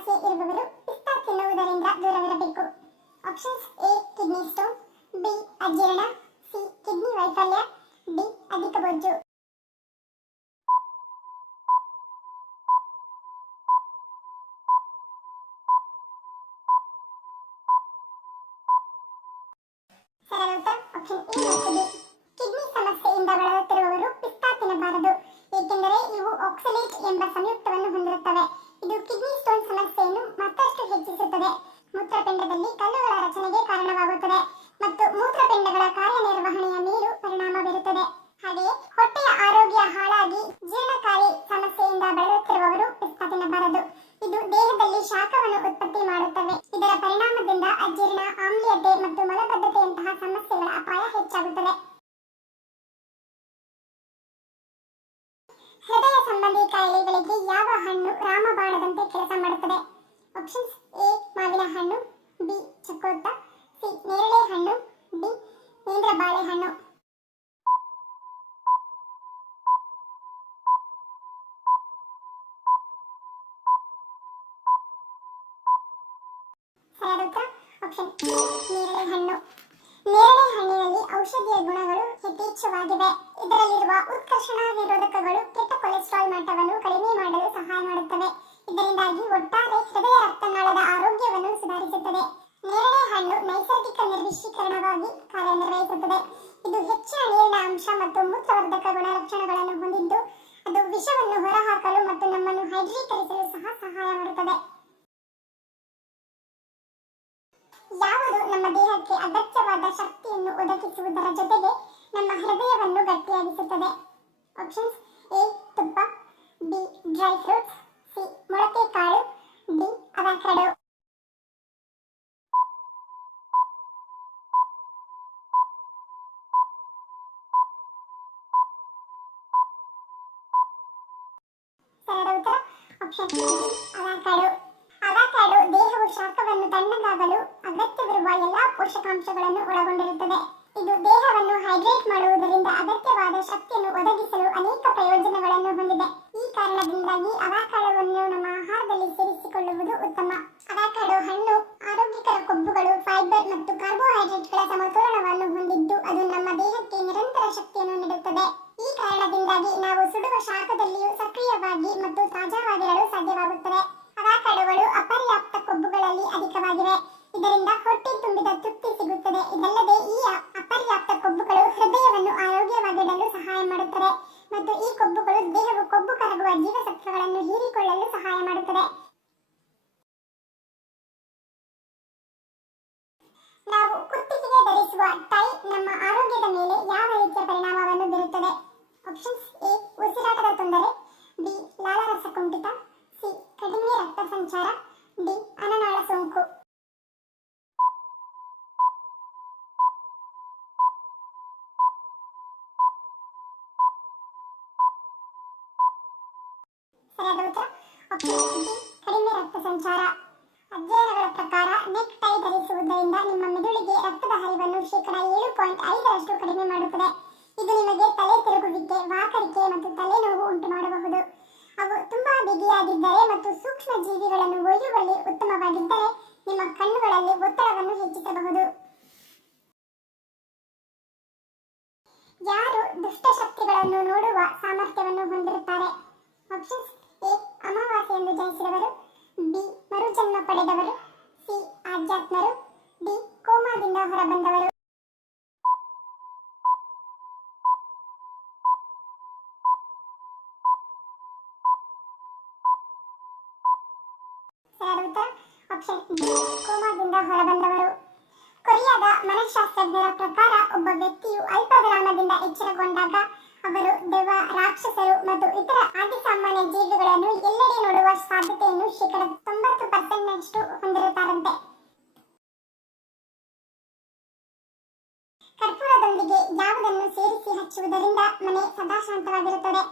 ಸಮಸ್ಯೆ ಇರುವವರು ಪಿಸ್ತಾ ತಿನ್ನುವುದರಿಂದ ದೂರವಿರಬೇಕು. Options: A kidney stone, B ಅಜೀರ್ಣ, ಸಿ ಕಿಡ್ನಿ ವೈಫಲ್ಯ, ಡಿ ಅಧಿಕ ಬೊಜ್ಜು. ಸರಳ ಉತ್ತರ ಆಪ್ಷನ್ ಎ ಮತ್ತು ಬಿ. ಕಿಡ್ನಿ ಸಮಸ್ಯೆಯಿಂದ ಬಳಲುತ್ತಿರುವವರು ಪಿಸ್ತಾ ತಿನ್ನಬಾರದು, ಏಕೆಂದರೆ ಇವು ಆಕ್ಸಲೇಟ್ ಎಂಬ ಸಂಯುಕ್ತವನ್ನು ಹೊಂದಿರುತ್ತವೆ. ಇದು ಕಿಡ್ನಿ ಸ್ಟೋನ್ ಸಮಸ್ಯೆಯನ್ನು ಮತ್ತಷ್ಟು ಹೆಚ್ಚಿಸುತ್ತದೆ, ಮೂತ್ರಪಿಂಡದಲ್ಲಿ ಕಲ್ಲುಗಳ ರಚನೆಗೆ ಕಾರಣವಾಗುತ್ತದೆ ಮತ್ತು ಮೂತ್ರಪಿಂಡಗಳ ಕಾರ್ಯನಿರ್ವಹಣೆಯ ಮೇಲೂ ಪರಿಣಾಮ ಬೀರುತ್ತದೆ. ಹಾಗೆಯೇ ಹೊಟ್ಟೆಯ ಆರೋಗ್ಯ ಹಾಳಾಗಿ ಜೀರ್ಣಕಾರಿ ಸಮಸ್ಯೆಯಿಂದ ಬಳಲುತ್ತಿರುವವರು ಪಿಸ್ತಾ ತಿನ್ನಬಾರದು. ಇದು ದೇಹದಲ್ಲಿ ಶಾಖವನ್ನು ಉತ್ಪತ್ತಿ ಮಾಡುತ್ತವೆ. ಇದರ ಪರಿಣಾಮದಿಂದ ಅಜೀರ್ಣ, ಆಮ್ಲೀಯತೆ ಮತ್ತು ಮಲಬದ್ಧತೆಯಂತಹ ಸಮಸ್ಯೆಗಳ ಅಪಾಯ ಹೆಚ್ಚಾಗುತ್ತದೆ. ಹೃದಯ ಸಂಬಂಧಿ ಕಾಯಿಲೆಗಳಿಗೆ ಯಾವ ಹಣ್ಣು ರಾಮಬಾಣದಂತೆ ಕೆಲಸ ಮಾಡುತ್ತದೆ? ಆಪ್ಷನ್ಸ್: ಎ ಮಾವಿನ ಹಣ್ಣು, ಬಿ ಚಕೋತ, ಸಿ ನೇರಳೆ ಹಣ್ಣು, ಡಿ ನೇಂದ್ರ ಬಾಳೆಹಣ್ಣು. ಸರಿಯಾದ ಉತ್ತರ ಆಪ್ಷನ್ ಎ ನೇರಳೆ ಹಣ್ಣು. ನೇರಳೆ ಹಣ್ಣಿನಲ್ಲಿ ಔಷಧೀಯ ಗುಣಗಳು ಯಥೇಚ್ಛವಾಗಿವೆ. ಇದರಲ್ಲಿರುವ ಉತ್ಕರ್ಷಣ ನಿರೋಧಕಗಳು ಕೆಟ್ಟ ಕೊಲೆಸ್ಟ್ರಾಲ್ ಮಟ್ಟವನ್ನು ಕಡಿಮೆ ಮಾಡಲು ಸಹಾಯ ಮಾಡುತ್ತವೆ. ಇದರಿಂದಾಗಿ ಒಟ್ಟಾರೆ ಹೃದಯ ರಕ್ತನಾಳದ ಆರೋಗ್ಯವನ್ನು ಸುಧಾರಿಸುತ್ತದೆ. ನೇರಳೆ ಹಣ್ಣು ನೈಸರ್ಗಿಕ ನಿರ್ವಿಷೀಕರಣವಾಗಿ ಕಾರ್ಯನಿರ್ವಹಿಸುತ್ತದೆ. ಇದು ಹೆಚ್ಚಿನ ನೀರಿನ ಅಂಶ ಮತ್ತು ಮೂತ್ರವರ್ಧಕ ಗುಣಲಕ್ಷಣಗಳನ್ನು ಹೊಂದಿದ್ದು, ಅದು ವಿಷವನ್ನು ಹೊರಹಾಕಲು ಮತ್ತು ನಮ್ಮನ್ನು ಹೈಡ್ರೀಕರಿಸಲು ಸಹ ಸಹಾಯ ಮಾಡುತ್ತದೆ. ಯಾವುದು ನಮ್ಮ ದೇಹಕ್ಕೆ ಅಗತ್ಯವಾದ ಶಕ್ತಿಯನ್ನು ಒದಗಿಸುವುದರ ಜೊತೆಗೆ ನಮ್ಮ ಹೃದಯವನ್ನು ಗಟ್ಟಿಯಾಗಿಸುತ್ತದೆ? ಆಪ್ಷನ್ಸ್: ಎ ತುಪ್ಪ, ಬಿ ಡ್ರೈ ಫ್ರೂಟ್ಸ್, ಸಿ ಮೊಳಕೆ ಕಾಳು, ಡಿ ಅವಕಾಡೋ. ಸರಿಯಾದ ಉತ್ತರ ಆಪ್ಷನ್ ಬಿ ಅವಕಾಡೋ. ಅವಕಾಡೋ ದೇಹವು ಶಾಖವನ್ನು ತಣ್ಣಗಾಗಲು ಅಗತ್ಯವಿರುವ ಎಲ್ಲಾ ಪೋಷಕಾಂಶಗಳನ್ನು ಒಳಗೊಂಡಿರುತ್ತದೆ. ಇದು ದೇಹವನ್ನು ಹೈಡ್ರೇಟ್ ಮಾಡುವುದರಿಂದ ಅಗತ್ಯವಾದ ಶಕ್ತಿಯನ್ನು ಒದಗಿಸಲು ಅನೇಕ ಪ್ರಯೋಜನಗಳನ್ನು ಹೊಂದಿದೆ. ಈ ಕಾರಣದಿಂದಾಗಿ ಅವಕಾಡೋವನ್ನು ನಮ್ಮ ಆಹಾರದಲ್ಲಿ ಸೇರಿಸಿಕೊಳ್ಳುವುದು ಉತ್ತಮ. ಅವಕಾಡೋ ಹಣ್ಣು ಆರೋಗ್ಯಕರ ಕೊಬ್ಬುಗಳು, ಫೈಬರ್ ಮತ್ತು ಕಾರ್ಬೋಹೈಡ್ರೇಟ್ಗಳ ಸಮತೋಲನವನ್ನು ಹೊಂದಿದ್ದು, ಅದು ನಮ್ಮ ದೇಹಕ್ಕೆ ನಿರಂತರ ಶಕ್ತಿಯನ್ನು ನೀಡುತ್ತದೆ. ಈ ಕಾರಣದಿಂದಾಗಿ ನಾವು ಸುಡುವ ಶಾಖದಲ್ಲಿಯೂ ಸಕ್ರಿಯವಾಗಿ ಮತ್ತು ತಾಜಾವಾಗಿರಲು ಸಾಧ್ಯವಾಗುತ್ತದೆ. ಅವಕಾಡೋಗಳು ಅಪರ್ಯಾಪ್ತ ಕೊಬ್ಬುಗಳಲ್ಲಿ ಅಧಿಕವಾಗಿವೆ. ಇದರಿಂದ ಹೊಟ್ಟೆ ತುಂಬಿದ ತೃಪ್ತಿ ಸಿಗುತ್ತದೆ. ಇದಲ್ಲದೆ ಈ ಅಪರ್ಯಾಪ್ತ ಕೊಬ್ಬುಗಳು ಹೃದಯವನ್ನು ಆರೋಗ್ಯವಾಗಿಡಲು ಸಹಾಯ ಮಾಡುತ್ತವೆ ಮತ್ತು ಈ ಕೊಬ್ಬುಗಳು ದೇಹವು ಕೊಬ್ಬು ಕರಗುವ ಜೀವಸತ್ವಗಳನ್ನು ಹೀರಿಕೊಳ್ಳಲು ಸಹಾಯ ಮಾಡುತ್ತದೆ. ನಾವು ಕುತ್ತಿಗೆಗೆ ಧರಿಸುವ ಟೈ ನಮ್ಮ ಆರೋಗ್ಯದ ಮೇಲೆ ಯಾವ ರೀತಿಯ ಪರಿಣಾಮವನ್ನು ಬೀರುತ್ತದೆ? ಆಪ್ಷನ್ಸ್: ಎ ಉಸಿರಾಟದ ತೊಂದರೆ, ಬಿ ಲಾಲಾರಸ ಕುಂಠಿತ, ಸಿ ಕಡಿಮೆ ರಕ್ತ ಸಂಚಾರ, ಡಿ ಅನ್ನನಾಳ ಸೋಂಕು. ಸರಿಯಾದ ಉತ್ತರ ಆಪ್ಷನ್ ಡಿ ಕಡಿಮೆ ರಕ್ತ ಸಂಚಾರ. ಅಧ್ಯಯನಗಳ ಪ್ರಕಾರ ನೆಕ್ ಟೈ ಧರಿಸುವುದರಿಂದ ನಿಮ್ಮ ಮೆದುಳಿಗೆ ರಕ್ತದ ಹರಿವನ್ನು ಶೇಕಡ 7.5 ಕಡಿಮೆ ಮಾಡುತ್ತದೆ. ಇದು ನಿಮಗೆ ತಲೆ ತಿರುಗುವಿಕೆ, ವಾಕರಿಕೆ ಮತ್ತು ತಲೆನೋವು ಉಂಟು ಮಾಡಬಹುದು. ಅವು ತುಂಬಾ ಬಿಗಿಯಾಗಿದ್ದರೆ ಮತ್ತು ಸೂಕ್ಷ್ಮ ಜೀವಿಗಳನ್ನು ಒಯ್ಯುವಲ್ಲಿ ಉತ್ತಮವಾಗಿದ್ದರೆ ನಿಮ್ಮ ಕಣ್ಣುಗಳಲ್ಲಿ ಒತ್ತಡವನ್ನು ಹೆಚ್ಚಿಸಬಹುದು. ಯಾರು ದುಷ್ಟಶಕ್ತಿಗಳನ್ನು ನೋಡುವ ಸಾಮರ್ಥ್ಯವನ್ನು ಹೊಂದಿರುತ್ತಾರೆ? ಆಪ್ಷನ್ಸ್: ಎ ಅಮಾವಾಸ್ಯೆಯನ್ನು ಜಯಿಸಿದವರು, ಬಿ ಮರುಜನ್ಮ ಪಡೆದವರು, ಸಿ ಆಧ್ಯಾತ್ಮರು, ಡಿ ಕೋಮಾದಿಂದ ಹೊರಬಂದವರು. ಸರಿಯಾದ ಉತ್ತರ ಆಪ್ಷನ್ ಡಿ ಕೋಮಾದಿಂದ ಹೊರಬಂದವರು. ಕೊರಿಯಾದ ಮನಃಶಾಸ್ತ್ರಜ್ಞರ ಪ್ರಕಾರ ಒಬ್ಬ ವ್ಯಕ್ತಿಯು ಅಲ್ಪ ವಿರಾಮದಿಂದ ಎಚ್ಚರಗೊಂಡಾಗ ಅವರು ದೆವ್ವ, ರಾಕ್ಷಸರು ಮತ್ತು ಇತರ ಆದಿಸಾಮಾನ್ಯ ಜೀವಿಗಳನ್ನು ಎಲ್ಲೆಡೆ ನೋಡುವ ಸಾಧ್ಯತೆಯನ್ನು ಶೇಕಡ 90% ಹೊಂದಿರುತ್ತಾರಂತೆ. ಕರ್ಪೂರದೊಂದಿಗೆ ಯಾವುದನ್ನು ಸೇರಿಸಿ ಹಚ್ಚುವುದರಿಂದ ಮನೆ ಸದಾ ಶಾಂತವಾಗಿರುತ್ತದೆ?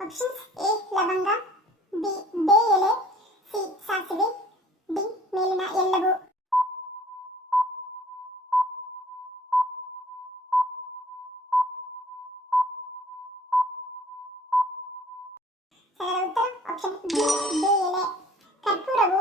ಆಪ್ಷನ್ಸ್: ಎ ಲವಂಗ, ಬಿ ಬೇ ಎಲೆ, ಸಿ ಸಾಸಿವೆ, ಡಿ ಮೇಲಿನ ಎಲ್ಲವೂ. ಸರಿಯಾದ ಉತ್ತರ ಆಪ್ಷನ್ ಬಿ ಬೇ ಎಲೆ. ಕರ್ಪೂರವು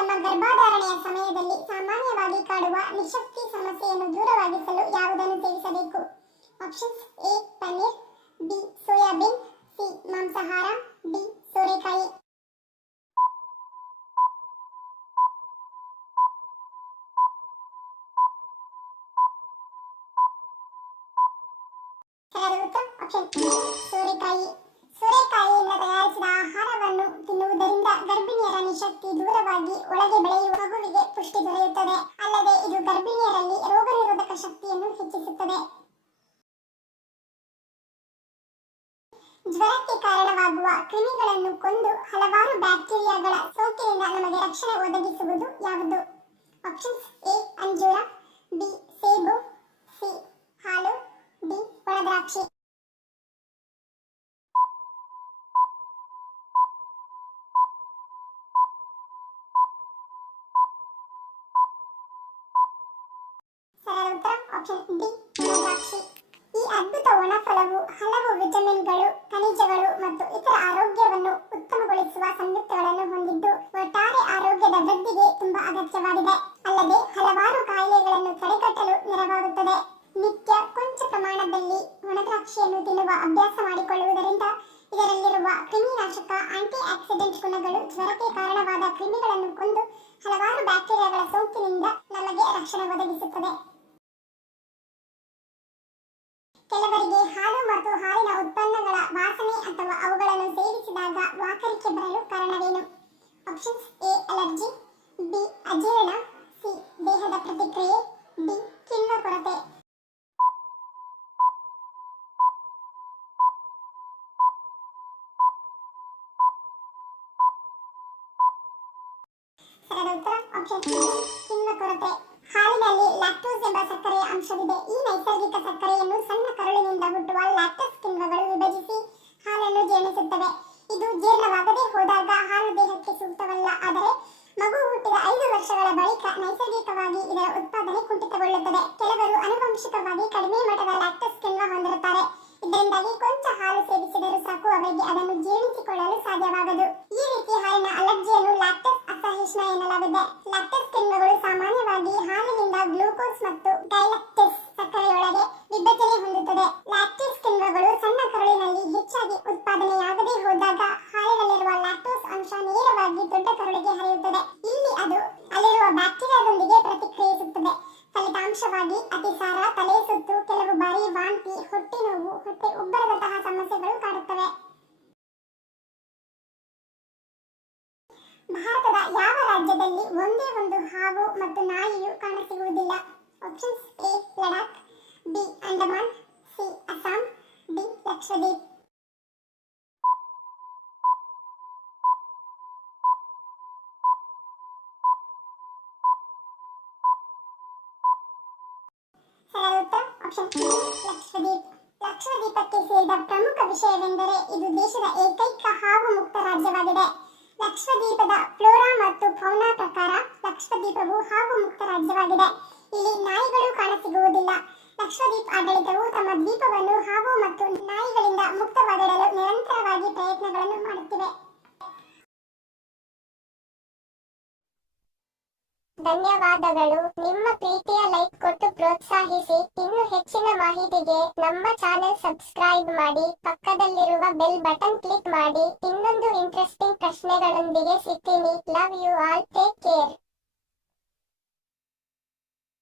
ತಮ್ಮ ಗರ್ಭಧಾರಣೆಯ ಸಮಯದಲ್ಲಿ ಸಾಮಾನ್ಯವಾಗಿ ಕಾಡುವ ನಿಶಕ್ತಿ ಸಮಸ್ಯೆಯನ್ನು ದೂರವಾಗಿಸಲು ಯಾವುದನ್ನು ಸೇವಿಸಬೇಕು? Options: A paneer, B soybean, C ಮಾಂಸಾಹಾರ, ಡಿ ಸೋರೆಕಾಯಿ. ಸರಿಯಾದ ಉತ್ತರ ಆಪ್ಷನ್ ಬಿ ಸೋರೆಕಾಯಿ. ಸೋರೆಕಾಯಿಯಿಂದ ತಯಾರಿಸಿದ ಆಹಾರವನ್ನು ತಿನ್ನುವುದರಿಂದ ಗರ್ಭಿಣಿಯರ ನಿಶಕ್ತಿ ದೂರವಾಗಿ ಒಳಗೆ ಬೆಳೆಯುವ ಮಗುವಿಗೆ ಪುಷ್ಟಿ ದೊರೆಯುತ್ತದೆ. ಅಲ್ಲದೆ ಇದು ಗರ್ಭಿಣಿಯರಲ್ಲಿ ರೋಗ ನಿರೋಧಕ ಶಕ್ತಿಯನ್ನು ಹೆಚ್ಚಿಸುತ್ತದೆ. ಜ್ವರಕ್ಕೆ ಕಾರಣವಾಗುವ ಕ್ರಿಮಿಗಳನ್ನು ಕೊಂದು ಹಲವಾರು ಬ್ಯಾಕ್ಟೀರಿಯಾಗಳ ಸೋಂಕಿನಿಂದ ನಮಗೆ ರಕ್ಷಣೆ ಒದಗಿಸುವುದು ಯಾವುದು? ಆಪ್ಷನ್ಸ್: ಎ ಅಂಜೂರ, ಬಿ ಸೇಬು, ಸಿ ಹಾಲು, ಡಿ ಒಣದ್ರಾಕ್ಷಿ. ಸರಿಯಾದ ಉತ್ತರ ಆಪ್ಷನ್ ಡಿ ಒಣದ್ರಾಕ್ಷಿ. ಈ ಅದ್ಭುತ ಒಣಫಲವು ಹಲವು ವಿಟಮಿನ್ಗಳು, ಖನಿಜಗಳು ಮತ್ತು ಇತರ ಆರೋಗ್ಯವನ್ನು ಉತ್ತಮಗೊಳಿಸುವ ಸಂಯುಕ್ತಗಳನ್ನು ಹೊಂದಿದ್ದು ಒಟ್ಟಾರೆ ಆರೋಗ್ಯದ ವೃದ್ಧಿಗೆ ತುಂಬಾ ಅಗತ್ಯವಾಗಿದೆ. ಅಲ್ಲದೆ ಹಲವಾರು ಕಾಯಿಲೆಗಳನ್ನು ತಡೆಗಟ್ಟಲು ನೆರವಾಗುತ್ತದೆ. ನಿತ್ಯ ಕೊಂಚ ಪ್ರಮಾಣದಲ್ಲಿ ಒಣದ್ರಾಕ್ಷಿಯನ್ನು ತಿನ್ನುವ ಅಭ್ಯಾಸ ಮಾಡಿಕೊಳ್ಳುವುದರಿಂದ ಇದರಲ್ಲಿರುವ ಕ್ರಿಮಿನಾಶಕ ಆಂಟಿ ಆಕ್ಸಿಡೆಂಟ್ ಗುಣಗಳು ಜ್ವರಕ್ಕೆ ಕಾರಣವಾದ ಕ್ರಿಮಿಗಳನ್ನು ಕೊಂದು ಹಲವಾರು ಬ್ಯಾಕ್ಟೀರಿಯಾಗಳ ಸೋಂಕಿನಿಂದ ನಮಗೆ ರಕ್ಷಣೆ ಒದಗಿಸುತ್ತದೆ. ಕೆಲವರಿಗೆ ಹಾಲು ಮತ್ತು ಹಾಲಿನ ಉತ್ಪನ್ನಗಳ ವಾಸನೆ ಅಥವಾ ಅವುಗಳನ್ನು ಸೇವಿಸಿದಾಗ ವಾಕರಿಕೆ ಬರಲು ಕಾರಣವೇನು? ಆಪ್ಷನ್ಸ್: ಎ ಅಲರ್ಜಿ, ಬಿ ಅಜೀರ್ಣ, ಸಿ ದೇಹದ ಪ್ರತಿಕ್ರಿಯೆ, ಡಿ ಕಿಣ್ವ ಕೊರತೆ. ಸರಿಯಾದ ಉತ್ತರ ಆಪ್ಷನ್ ಡಿ ಕಿಣ್ವ ಕೊರತೆ. ಹಾಲಿನಲ್ಲಿ ಲ್ಯಾಕ್ಟೋಸ್ ಎಂಬ ಸಕ್ಕರೆಯ ಅಂಶವಿದೆ. ಈ ನೈಸರ್ಗಿಕ ಸಕ್ಕರೆಯನ್ನು ಸಣ್ಣ ಕರುಳಿನಿಂದ ಹುಟ್ಟುವ ಲ್ಯಾಕ್ಟಸ್ ಕಿಣ್ವಗಳು ವಿಭಜಿಸಿ ಹಾಲನ್ನು ಜೀರ್ಣಿಸುತ್ತವೆ. ಇದು ಜೀರ್ಣವಾಗದೆ ಹೋದಾಗ ಹಾಲು ದೇಹಕ್ಕೆ ಸೂಕ್ತವಲ್ಲ. ಆದರೆ ಮಗು ಹುಟ್ಟಿದ 5 ವರ್ಷಗಳ ಬಳಿಕ ನೈಸರ್ಗಿಕವಾಗಿ ಇದರ ಉತ್ಪಾದನೆ ಕುಂಠಿತಗೊಳ್ಳುತ್ತದೆ. ಕೆಲವರು ಆನುವಂಶಿಕವಾಗಿ ಕಡಿಮೆ ಮಟ್ಟದ ಲ್ಯಾಕ್ಟಸ್ ಕಿಣ್ವ ಹೊಂದಿರುತ್ತಾರೆ. ಇದರಿಂದಾಗಿ ಕೊಂಚ ಹಾಲು ಸೇವಿಸಿದರೂ ಸಾಕು, ಅವರಿಗೆ ಅದನ್ನು ಜೀರ್ಣಿಸಿಕೊಳ್ಳಲು ಸಾಧ್ಯವಾಗದು. ಈ ರೀತಿ ಹಾಲಿನ ಅಲರ್ಜಿಯನ್ನು ಲ್ಯಾಕ್ಟಸ್ ಅಸಹಿಷ್ಣು ಎನ್ನಲಾಗಿದೆ. ಲ್ಯಾಕ್ಟಸ್ ಕಿಣ್ವಗಳು ಸಾಮಾನ್ಯವಾಗಿ ಹಾಲಿನಿಂದ ಗ್ಲೂಕೋಸ್ ಮತ್ತು ಡೈಲ್ಯಾಕ್ಟೇಸ್ ಸಕ್ಕರೆಯೊಳಗೆ ವಿಭಜನೆ ಹೊಂದುತ್ತದೆ. ಲ್ಯಾಕ್ಟೇಸ್ ಕಿಣ್ವಗಳು ಸಣ್ಣ ಕರುಳಿನಲ್ಲಿ ಹೆಚ್ಚಾಗಿ ಉತ್ಪಾದನೆಯಾಗದೇ ಹೋದಾಗ ಹಾಲಿನಲ್ಲಿರುವ ಲ್ಯಾಕ್ಟೋಸ್ ಅಂಶ ನೇರವಾಗಿ ದೊಡ್ಡ ಕರುಳಿಗೆ ಹರಿಯುತ್ತದೆ. ಇಲ್ಲಿ ಅದು ಅಲ್ಲಿರುವ ಬ್ಯಾಕ್ಟೀರಿಯಾದೊಂದಿಗೆ ಪ್ರತಿಕ್ರಿಯಿಸುತ್ತದೆ. ಫಲಿತಾಂಶವಾಗಿ ಅತಿಸಾರ, ತಲೆ ಸುತ್ತು, ಕೆಲವು ಬಾರಿ ವಾಂತಿ, ಹೊಟ್ಟೆ ನೋವು, ಹೊಟ್ಟೆ ಉಬ್ಬರದಂತಹ ಸಮಸ್ಯೆಗಳು ಕಾಡುತ್ತವೆ. ಭಾರತದ ಯಾವ ರಾಜ್ಯದಲ್ಲಿ ಒಂದೇ ಒಂದು ಹಾವು ಮತ್ತು ನಾಯಿಯು ಕಾಣಸಿಗುವುದಿಲ್ಲ? Options: A Ladakh, B Andaman, C Assam, D Lakshadweep. ಸರಿಯಾದ ಉತ್ತರ ಆಪ್ಷನ್ ಬಿ ಲಕ್ಷದ್ವೀಪ್. ಲಕ್ಷದ್ವೀಪಕ್ಕೆ ಸೇರಿದ ಪ್ರಮುಖ ವಿಷಯವೆಂದರೆ ಇದು ದೇಶದ ಏಕೈಕ ಹಾವು ಮುಕ್ತ ರಾಜ್ಯವಾಗಿದೆ. ಲಕ್ಷದ್ವೀಪದ ಫ್ಲೋರಾ ಮತ್ತು ಫೌನಾ ಪ್ರಕಾರ ಲಕ್ಷದ್ವೀಪವು ಹಾವು ಮುಕ್ತ ರಾಜ್ಯವಾಗಿದೆ. ಇಲ್ಲಿ ನಾಯಿಗಳು ಕಾಣಸಿಗುವುದಿಲ್ಲ. ಲಕ್ಷದ್ವೀಪ್ ಆಡಳಿತವು ತಮ್ಮ ದ್ವೀಪವನ್ನು ಹಾವು ಮತ್ತು ನಾಯಿಗಳಿಂದ ಮುಕ್ತವಾಗಿಡಲು ನಿರಂತರವಾಗಿ ಪ್ರಯತ್ನಗಳನ್ನು ಮಾಡುತ್ತಿವೆ. ಧನ್ಯವಾದಗಳು. ನಿಮ್ಮ ಪ್ರೀತಿಯ ಲೈಕ್ ಕೊಟ್ಟು ಪ್ರೋತ್ಸಾಹಿಸಿ. ಇನ್ನು ಹೆಚ್ಚಿನ ಮಾಹಿತಿಗೆ ನಮ್ಮ ಚಾನೆಲ್ ಸಬ್ಸ್ಕ್ರೈಬ್ ಮಾಡಿ, ಪಕ್ಕದಲ್ಲಿರುವ ಬೆಲ್ ಬಟನ್ ಕ್ಲಿಕ್ ಮಾಡಿ. ಇನ್ನೊಂದು ಇಂಟ್ರೆಸ್ಟಿಂಗ್ ಪ್ರಶ್ನೆಗಳೊಂದಿಗೆ ಸಿಗ್ತೀನಿ. Love you all. Take care.